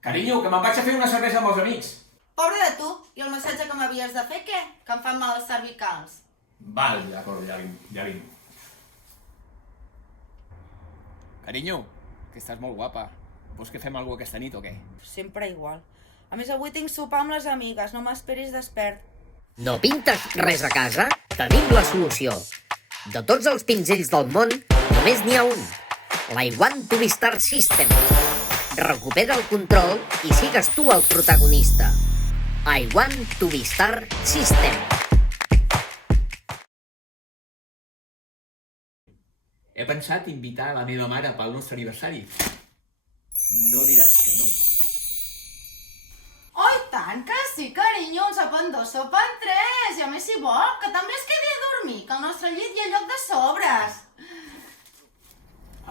Carinyo, que me'n vaig a fer una cervesa amb els amics. Pobre de tu, i el massatge que m'havies de fer, què? Que em fan mal les cervicals. Val, d'acord, ja vinc. Carinyo, que estàs molt guapa. Vols que fem alguna cosa aquesta nit o què? Sempre igual. A més, avui tinc sopar amb les amigues, no m'esperis despert. No pintes res a casa? Tenim la solució. De tots els pinzells del món, només n'hi ha un. L'iOne to be Star System. Recupera el control i sigues tu el protagonista. iOne to be Star System. He pensat invitar la meva mare pel nostre aniversari. No diràs que no. Oh, i tant que sí, carinyo, un sopa en dos, sopa en tres, i a més si vol, que també es quedi a dormir, que al nostre llit hi ha lloc de sobres.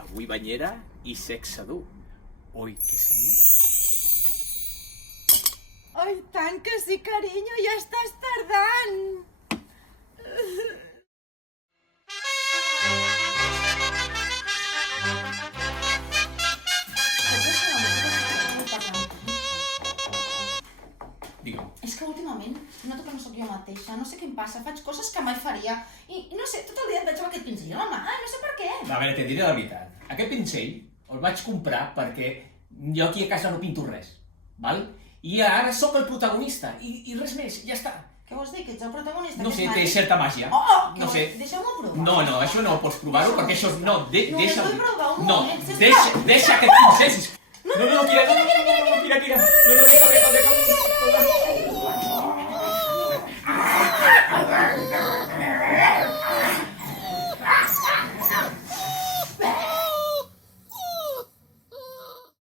Avui banyera i sexe dur. Oi que sí? Oh, i tant que sí, carinyo, ja estàs tardant. Digue'm. És que últimament noto que no sóc jo mateixa, no sé què em passa, faig coses que mai faria i no sé, tot el dia et veig amb aquest pinzell a la mà, no sé per què. A veure, te diré la veritat. Aquest pinzell el vaig comprar perquè jo aquí a casa no pinto res, val? I ara sóc el protagonista i res més, ja està. Què vols dir, que ets el protagonista? No que sé, és té màgic? certa màgia. Què No vols? sé. Deixeu-me provar. No, això no pots provar-ho perquè això... No, Només deixa... vull provar un No, moment, sisplau. deixa aquest pinzell, sisplau. No, Kira. No, deixa'm.